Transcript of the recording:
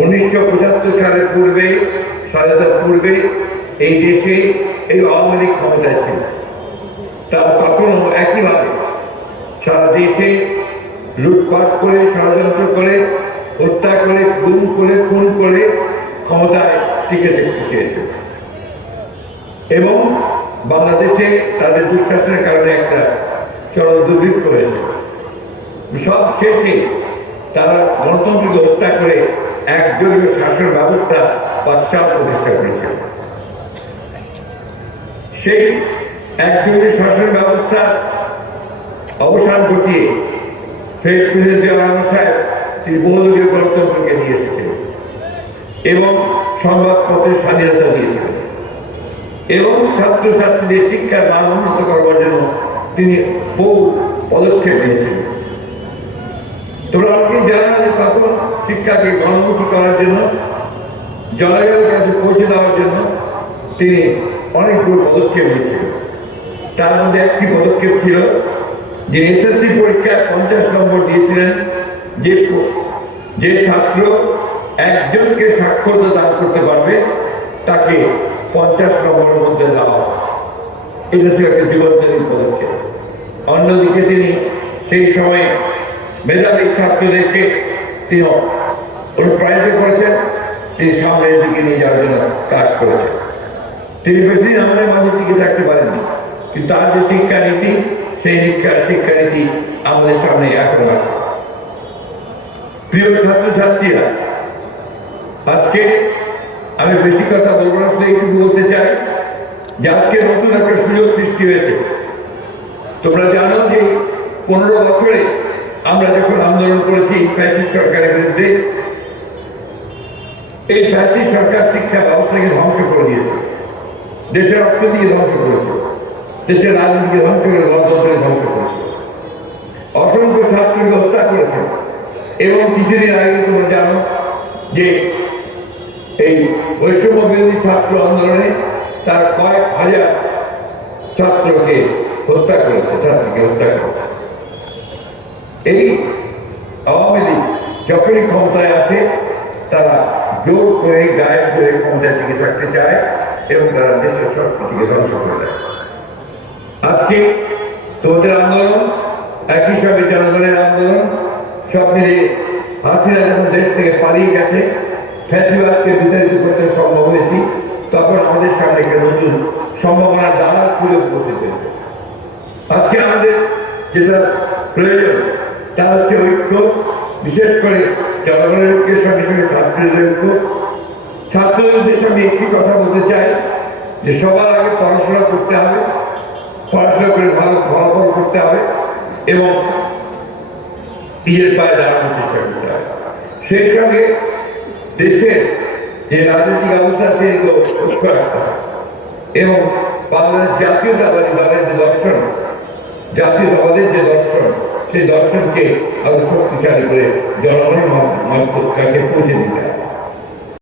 1975 সালের পূর্বে, স্বাধীনতার পূর্বে এই দেশে এই আওয়ামী লীগ ক্ষমতায় ছিল। তারা তখনও একইভাবে সারা দেশে লুটপাট করে, ষড়যন্ত্র করে, হত্যা করে, গুম করে, খুন করে ক্ষমতায় টিকে থাকতে চেয়েছে এবং বাংলাদেশে তাদের দুঃশাসনের কারণে একটা চরম দুর্ভিক্ষ হয়েছে। সব শেষে তারা গণতন্ত্রকে হত্যা করে একদলীয় শাসন ব্যবস্থা বাদশাহ প্রতিষ্ঠা করেছে। সেই একদলীয় শাসন ব্যবস্থা অবসান ঘটিয়ে শেখ প্রেসিডেন্ট জিয়া রহমান সাহেব তিনি বহুদলীয় গণতন্ত্রকে নিয়ে এসেছেন এবং সংবাদপত্রের স্বাধীনতা দিয়েছিলেন এবং ছাত্রছাত্রীদের শিক্ষার মান উন্নত করবার জন্য তিনি বহু পদক্ষেপ নিয়েছিলেন। তোমরা অনেকে জানো যে তখন শিক্ষাকে গণমুখী করার জন্য, জনগণের কাছে পৌঁছে দেওয়ার জন্য তিনি অনেকগুলো পদক্ষেপ নিয়েছিলেন। তার মধ্যে একটি পদক্ষেপ ছিল যে এসএসসি পরীক্ষায় 50 নম্বর দিয়েছিলেন যে ছাত্র একজনকে সাক্ষরতা দান করতে পারবে তাকে 50 নম্বরের মধ্যে দেওয়া। এটা ছিল একটা জীবনকালী পদক্ষেপ। অন্যদিকে তিনি সেই সময় মেধাবী ছাত্রদেরকে তিনি অনুপ্রাণিত করেছেন, তিনি সামনের দিকে নিয়ে যাওয়ার জন্য কাজ করেছেন। তিনি বেশিদিন আমাদের মাঝে টিকে থাকতে পারেননি, কিন্তু তার যে শিক্ষানীতি, সেই শিক্ষানীতি আমাদের সামনে এখন আছে। প্রিয় ছাত্রছাত্রীরা, আজকে আমি বেশি কথা বলবো না, এইটুকু বলতে চাই যে আজকে নতুন একটা সুযোগ সৃষ্টি হয়েছে। তোমরা জানো যে 15 বছরে আমরা যখন আন্দোলন করেছি ফ্যাসিস্ট সরকারের বিরুদ্ধে, এই ফ্যাসিস্ট সরকার শিক্ষা ব্যবস্থাকে ধ্বংস করে দিয়েছে, দেশের রক্ত দিয়ে ধ্বংস করেছে, দেশের রাজনীতিকে ধ্বংস করে, গণতন্ত্রকে ধ্বংস করেছে, অসংখ্য ছাত্রকে হত্যা করেছে এবং কিছুদিন আগে তোমরা জানো যে এই বৈষম্য বিরোধী ছাত্র আন্দোলনে তার কয়েক হাজার ছাত্রকে হত্যা করেছে, ছাত্রীকে হত্যা করেছে। এই আওয়ামী লীগ যখনই ক্ষমতায় আসে তারা জোর করে, গায়ে করে ক্ষমতায় টিকে থাকতে চায় এবং তারা দেশের সংস্কৃতিকে ধ্বংস করে দেয়। আজকে তোমাদের আন্দোলন, একই সঙ্গে জনগণের আন্দোলন, সব মিলিয়ে হাসিনা যখন দেশ থেকে পালিয়ে গেছে, ফ্যাসিবাদকে বিতাড়িত করতে সম্ভব হয়েছি, তখন আমাদের সামনে একটা নতুন সম্ভাবনার দ্বার খুলে পড়তে পেরেছে। আজকে আমাদের যেটা প্রয়োজন তা হচ্ছে ঐক্য, বিশেষ করে জনগণের ঐক্যের সঙ্গে সঙ্গে ছাত্রদের ঐক্য। ছাত্রদের সঙ্গে একটি কথা বলতে চাই যে সবার আগে পড়াশোনা করতে হবে, পড়াশোনা করে ভালো ফলাফল করতে হবে এবং নিজের পায়ে দাঁড়ানোর চেষ্টা করতে হবে। সেই সঙ্গে দেশের যে রাজনৈতিক অবস্থা সেগুলো ঐক্য রাখতে হবে এবং বাংলাদেশ জাতীয়তাবাদী দলের যে দর্শন, জাতীয়তাবাদের যে দর্শন, সেই দর্শনকে আরো শক্তিশালী করে জনগণের কাছে পৌঁছে দিতে হবে।